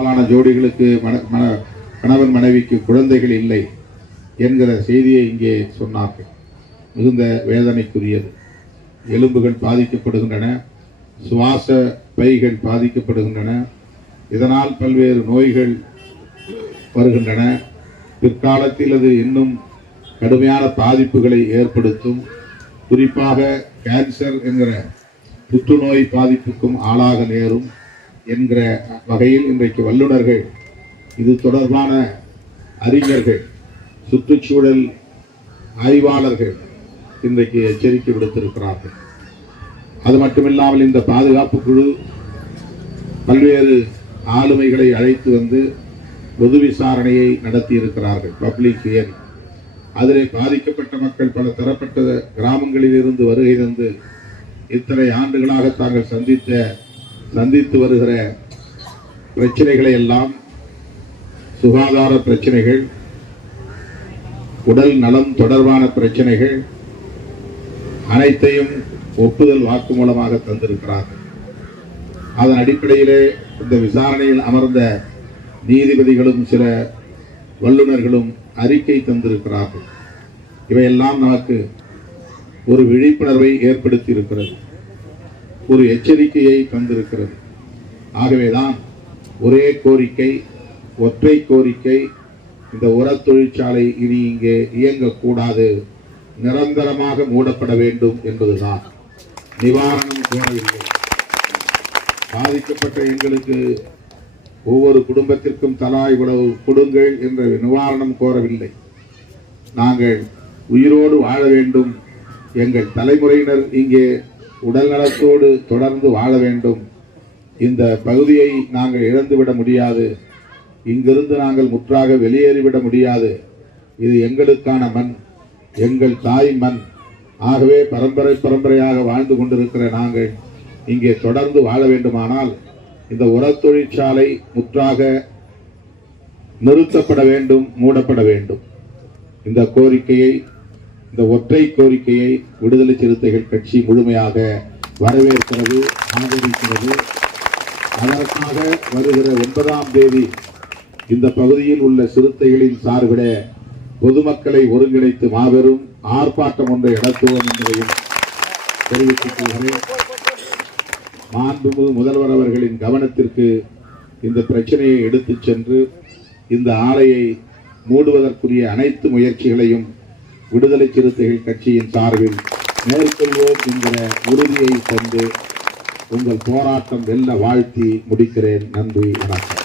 பெரும்பாலான ஜோடிகளுக்கு மன- மன- கணவன் மனைவிக்கு குழந்தைகள் இல்லை என்கிற செய்தியை இங்கே சொன்னார்கள். மிகுந்த வேதனைக்குரியது. எலும்புகள் பாதிக்கப்படுகின்றன சுவாச பைகள் பாதிக்கப்படுகின்றன இதனால் பல்வேறு நோய்கள் வருகின்றன. பிற்காலத்தில் அது இன்னும் கடுமையான பாதிப்புகளை ஏற்படுத்தும். குறிப்பாக கேன்சர் என்கிற புற்றுநோய் பாதிப்புக்கும் ஆளாக நேரும். என்கிற வகையில் இன்றைக்கு வல்லுநர்கள் இது தொடர்பான அறிஞர்கள் சுற்றுச்சூழல் ஆய்வாளர்கள் இன்றைக்கு எச்சரிக்கை விடுத்திருக்கிறார்கள். அது மட்டுமில்லாமல் இந்த பாதுகாப்பு குழு பல்வேறு ஆளுமைகளை அழைத்து வந்து பொது விசாரணையை நடத்தி இருக்கிறார்கள் பப்ளிக் ஹியரிங். அதிலே பாதிக்கப்பட்ட மக்கள் பல தரப்பட்ட கிராமங்களில் இருந்து வருகை தந்து இத்தனை ஆண்டுகளாக தாங்கள் சந்தித்த சந்தித்து வருகிற பிரச்சனைகளை எல்லாம் சுகாதார பிரச்சனைகள் உடல் நலம் தொடர்பான பிரச்சனைகள் அனைத்தையும் ஒப்புதல் வாக்குமூலமாக தந்திருக்கிறார்கள். அதன் அடிப்படையிலே இந்த விசாரணையில் அமர்ந்த நீதிபதிகளும் சில வல்லுநர்களும் அறிக்கை தந்திருக்கிறார்கள். இவையெல்லாம் நமக்கு ஒரு விழிப்புணர்வை ஏற்படுத்தி இருக்கிறது ஒரு எச்சரிக்கையை தந்திருக்கிறது. ஆகவேதான் ஒரே கோரிக்கை ஒற்றை கோரிக்கை இந்த உரத் தொழிற்சாலை இனி இங்கே இயங்கக்கூடாது நிரந்தரமாக மூடப்பட வேண்டும் என்பதுதான். நிவாரணம் கோரவில்லை பாதிக்கப்பட்ட எங்களுக்கு ஒவ்வொரு குடும்பத்திற்கும் தலா இவ்வளவு கொடுங்கள் என்ற நிவாரணம் கோரவில்லை. நாங்கள் உயிரோடு வாழ வேண்டும். எங்கள் தலைமுறையினர் இங்கே உடல் நலத்தோடு தொடர்ந்து வாழ வேண்டும். இந்த பகுதியை நாங்கள் இழந்துவிட முடியாது. இங்கிருந்து நாங்கள் முற்றாக வெளியேறிவிட முடியாது. இது எங்களுக்கான மண் எங்கள் தாய் மண். ஆகவே பரம்பரை பரம்பரையாக வாழ்ந்து கொண்டிருக்கிற நாங்கள் இங்கே தொடர்ந்து வாழ வேண்டுமானால் இந்த உரத் தொழிற்சாலை முற்றாக நிறுத்தப்பட வேண்டும் மூடப்பட வேண்டும். இந்த கோரிக்கையை இந்த ஒற்றை கோரிக்கையை விடுதலை சிறுத்தைகள் கட்சி முழுமையாக வரவேற்கிறது ஆதரிக்கிறது அதற்காக வருகிற ஒன்பதாம் தேதி இந்த பகுதியில் உள்ள சிறுத்தைகளின் சார்பிட பொதுமக்களை ஒருங்கிணைத்து மாபெரும் ஆர்ப்பாட்டம் ஒன்றை நடத்துவோம் என்பதையும் தெரிவித்துக் கொள்கிறேன். மாண்புமிகு முதல்வர் அவர்களின் கவனத்திற்கு இந்த பிரச்சனையை எடுத்துச் சென்று இந்த ஆலையை மூடுவதற்குரிய அனைத்து முயற்சிகளையும் விடுதலை சிறுத்தைகள் கட்சியின் சார்பில் மேற்கொள்வோம் என்கிற உறுதியை தந்து உங்கள் போராட்டம் வெல்ல வாழ்த்தி முடிக்கிறேன். நன்றி வணக்கம்.